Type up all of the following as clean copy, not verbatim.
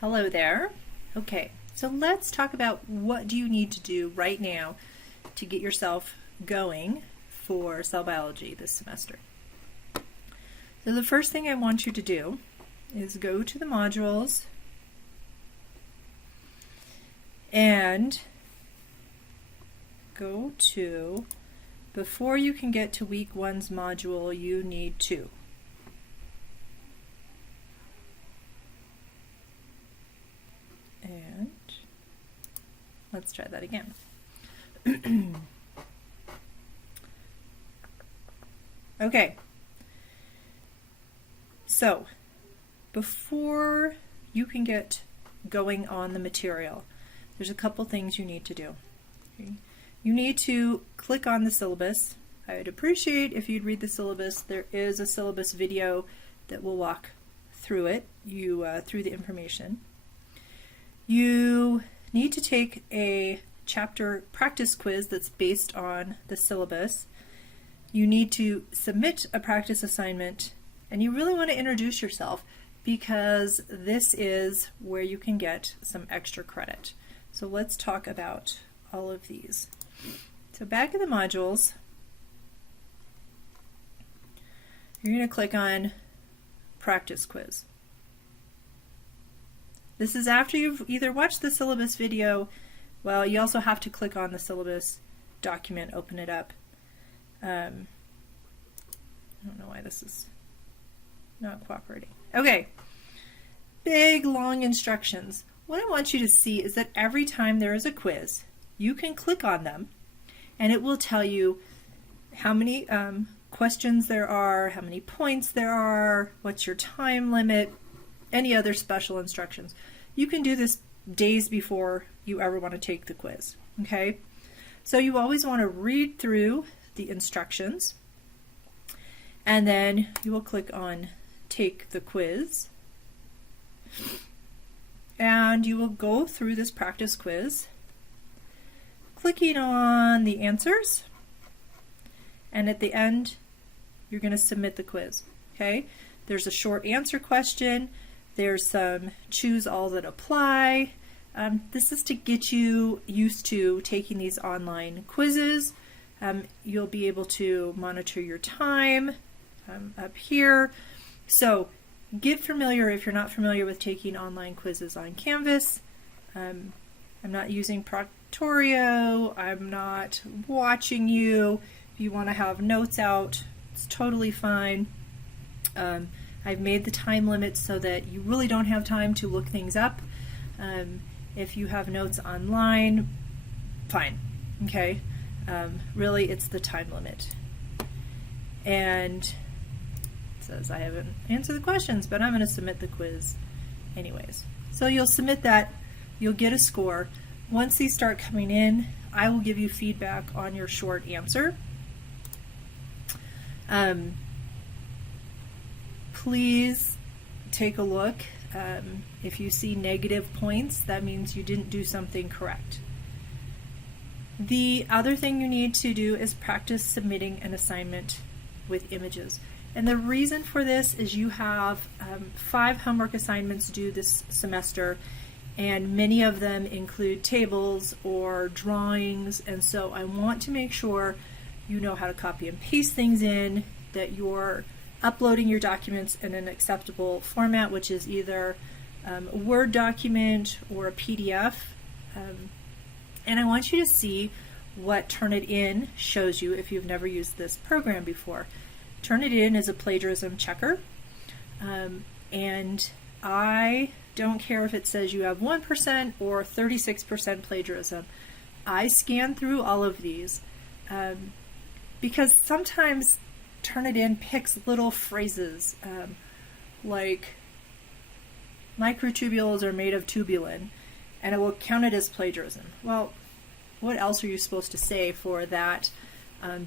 Hello there. Okay, so let's talk about what do you need to do right now to get yourself going for cell biology this semester. So the first thing I want you to do is go to the modules and go to, before you can get to week 1's module, you need to. And let's try that again. Okay, so before you can get going on the material, there's a couple things you need to do. Okay. You need to click on the syllabus. I'd appreciate if you'd read the syllabus. There is a syllabus video that will walk through it, through the information. You need to take a chapter practice quiz that's based on the syllabus. You need to submit a practice assignment, and you really want to introduce yourself because this is where you can get some extra credit. So let's talk about all of these. So back in the modules, you're going to click on practice quiz. This is after you've either watched the syllabus video, well, you also have to click on the syllabus document, open it up. I don't know why this is not cooperating. Okay, big long instructions. What I want you to see is that every time there is a quiz, you can click on them and it will tell you how many questions there are, how many points there are, what's your time limit, any other special instructions. You can do this days before you ever want to take the quiz, okay? So you always want to read through the instructions, and then you will click on Take the Quiz, and you will go through this practice quiz, clicking on the answers, and at the end, you're going to submit the quiz, okay? There's a short answer question. There's some choose all that apply. This is to get you used to taking these online quizzes. You'll be able to monitor your time up here. So get familiar if you're not familiar with taking online quizzes on Canvas. I'm not using Proctorio. I'm not watching you. If you want to have notes out, it's totally fine. I've made the time limit so that you really don't have time to look things up. If you have notes online, fine, okay? Really, it's the time limit. And it says I haven't answered the questions, but I'm going to submit the quiz anyways. So you'll submit that, you'll get a score. Once these start coming in, I will give you feedback on your short answer. Please take a look. If you see negative points, that means you didn't do something correct. The other thing you need to do is practice submitting an assignment with images. And the reason for this is you have 5 homework assignments due this semester, and many of them include tables or drawings, and so I want to make sure you know how to copy and paste things in, that you're uploading your documents in an acceptable format, which is either a Word document or a PDF. And I want you to see what Turnitin shows you if you've never used this program before. Turnitin is a plagiarism checker, and I don't care if it says you have 1% or 36% plagiarism. I scan through all of these because sometimes Turnitin picks little phrases like microtubules are made of tubulin, and it will count it as plagiarism. Well, what else are you supposed to say for that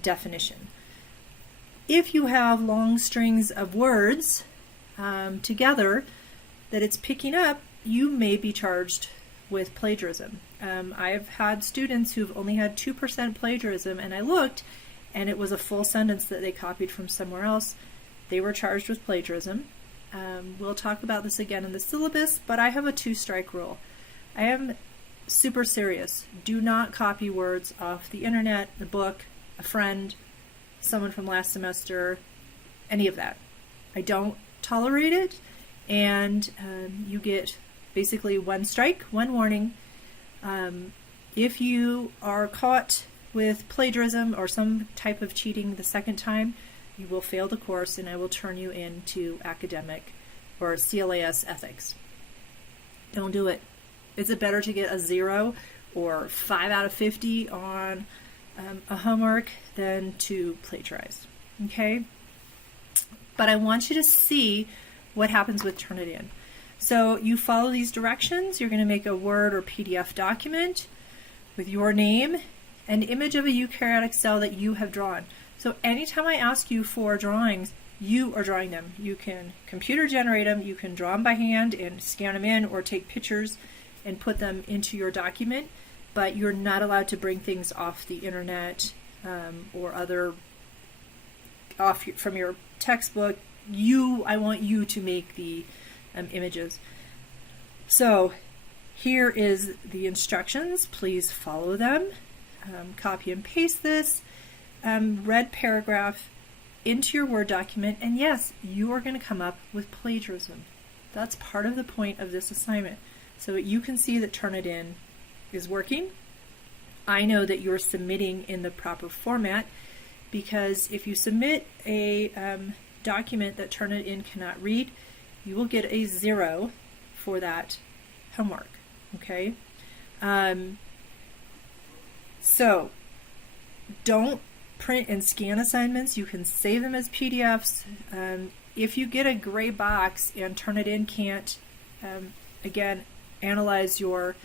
definition? If you have long strings of words together that it's picking up, you may be charged with plagiarism. I've had students who've only had 2% plagiarism, and I looked, and it was a full sentence that they copied from somewhere else. They were charged with plagiarism. We'll talk about this again in the syllabus, but I have a 2-strike rule. I am super serious. Do not copy words off the internet, the book, a friend, someone from last semester, any of that. I don't tolerate it, and you get basically 1 strike, 1 warning. If you are caught with plagiarism or some type of cheating the second time, you will fail the course and I will turn you into academic or CLAS ethics. Don't do it. Is it better to get a 0 or 5 out of 50 on a homework than to plagiarize? Okay? But I want you to see what happens with Turnitin. So you follow these directions. You're going to make a Word or PDF document with your name, an image of a eukaryotic cell that you have drawn. So anytime I ask you for drawings, you are drawing them. You can computer generate them, you can draw them by hand and scan them in, or take pictures and put them into your document, but you're not allowed to bring things off the internet or other from your textbook. I want you to make the images. So here is the instructions. Please follow them. Copy and paste this red paragraph into your Word document, and yes, you are going to come up with plagiarism. That's part of the point of this assignment, so that you can see that Turnitin is working. I know that you're submitting in the proper format, because if you submit a document that Turnitin cannot read, you will get a 0 for that homework. Okay? So don't print and scan assignments. You can save them as PDFs. If you get a gray box and Turnitin can't, again, analyze your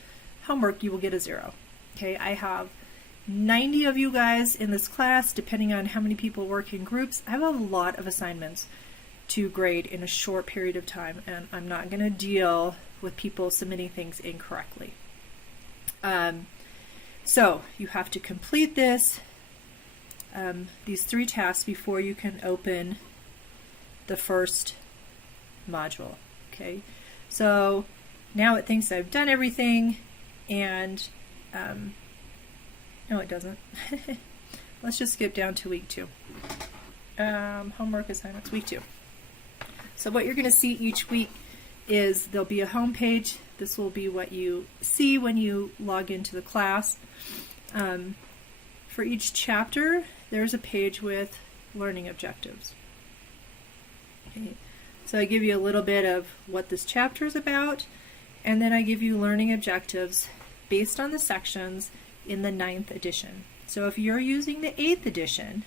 homework, you will get a 0. Okay, I have 90 of you guys in this class, depending on how many people work in groups. I have a lot of assignments to grade in a short period of time, and I'm not going to deal with people submitting things incorrectly. So you have to complete these 3 tasks before you can open the first module. Okay, so now it thinks I've done everything, and no, it doesn't. Let's just skip down to week 2. Homework assignments, week 2. So what you're going to see each week is there'll be a home page. This will be what you see when you log into the class. For each chapter, there's a page with learning objectives. Okay. So I give you a little bit of what this chapter is about, and then I give you learning objectives based on the sections in the 9th edition. So if you're using the 8th edition,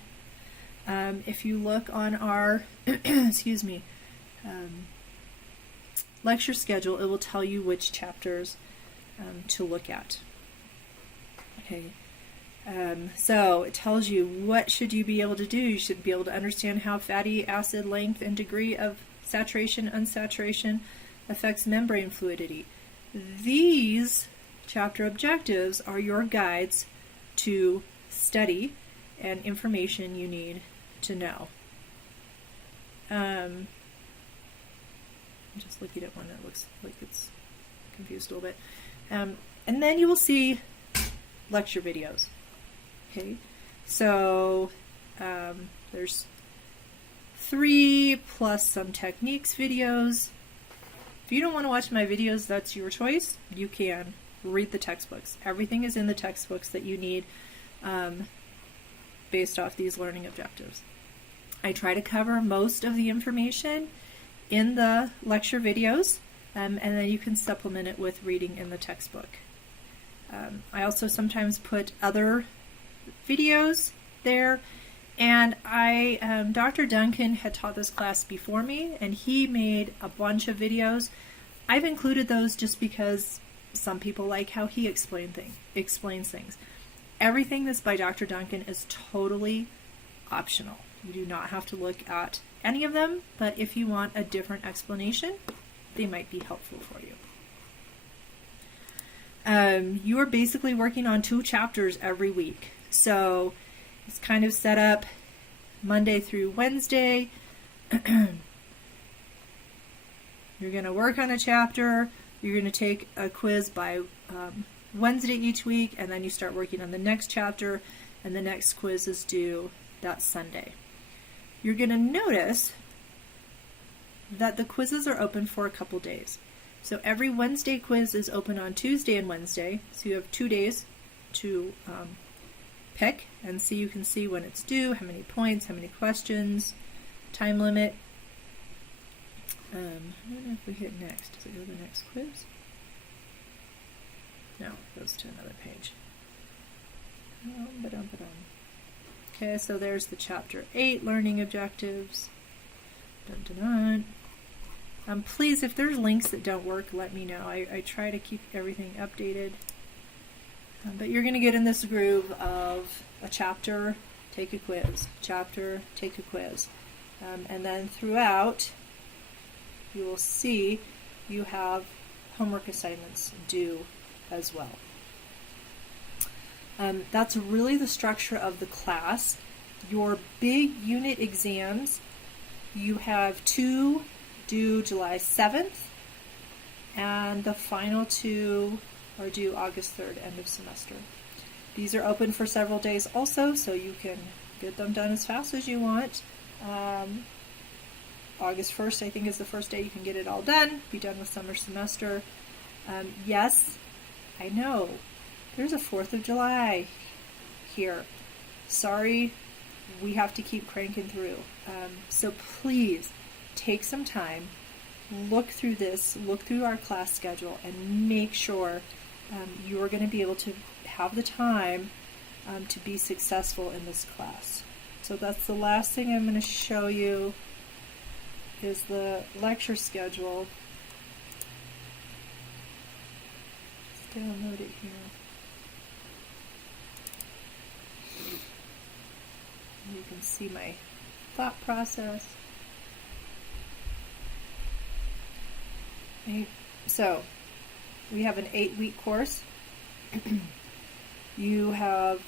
if you look on our excuse me, lecture schedule, it will tell you which chapters to look at. Okay. So it tells you what should you be able to do. You should be able to understand how fatty acid length and degree of saturation, unsaturation affects membrane fluidity. These chapter objectives are your guides to study and information you need to know. I'm just looking at one that looks like it's confused a little bit. And then you will see lecture videos. Okay, so there's 3 plus some techniques videos. If you don't want to watch my videos, that's your choice. You can read the textbooks. Everything is in the textbooks that you need based off these learning objectives. I try to cover most of the information in the lecture videos, and then you can supplement it with reading in the textbook. I also sometimes put other videos there, and Dr. Duncan had taught this class before me, and he made a bunch of videos. I've included those just because some people like how he explains things. Everything that's by Dr. Duncan is totally optional. You do not have to look at any of them, but if you want a different explanation, they might be helpful for you. You are basically working on 2 chapters every week. So it's kind of set up Monday through Wednesday. You're going to work on a chapter, you're going to take a quiz by Wednesday each week, and then you start working on the next chapter, and the next quiz is due that Sunday. You're going to notice that the quizzes are open for a couple days. So every Wednesday quiz is open on Tuesday and Wednesday, so you have 2 days to pick and see. You can see when it's due, how many points, how many questions, time limit. I don't know if we hit next. Does it go to the next quiz? No, it goes to another page. Okay, so there's the chapter 8 learning objectives. Dun, dun, dun. Please, if there's links that don't work, let me know. I try to keep everything updated. But you're going to get in this groove of a chapter, take a quiz, chapter, take a quiz. And then throughout, you will see you have homework assignments due as well. That's really the structure of the class. Your big unit exams, you have 2 due July 7th, and the final 2 are due August 3rd, end of semester. These are open for several days also, so you can get them done as fast as you want. August 1st, I think, is the first day you can get it all done, be done with summer semester. Yes, I know, there's a 4th of July here. Sorry, we have to keep cranking through. So please, take some time, look through this, look through our class schedule, and make sure you are going to be able to have the time to be successful in this class. So that's the last thing I'm going to show you is the lecture schedule. Let's download it here. And you can see my thought process. Okay. So we have an 8-week course. You have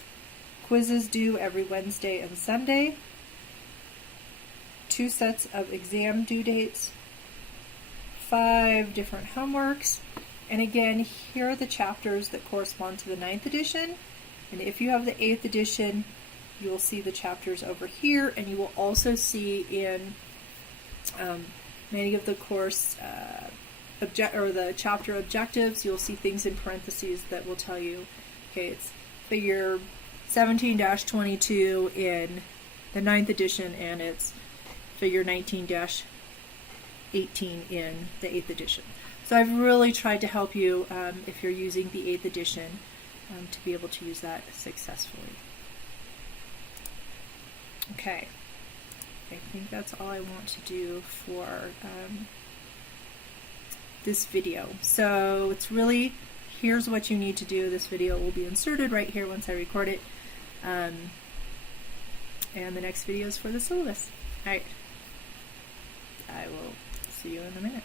quizzes due every Wednesday and Sunday, 2 sets of exam due dates, 5 different homeworks, and again, here are the chapters that correspond to the 9th edition, and if you have the 8th edition, you will see the chapters over here, and you will also see in many of the course the chapter objectives, you'll see things in parentheses that will tell you, okay, it's figure 17-22 in the 9th edition, and it's figure 19-18 in the 8th edition. So I've really tried to help you, if you're using the 8th edition, to be able to use that successfully. Okay, I think that's all I want to do for this video. So it's really, here's what you need to do. This video will be inserted right here once I record it. And the next video is for the syllabus. Alright, I will see you in a minute.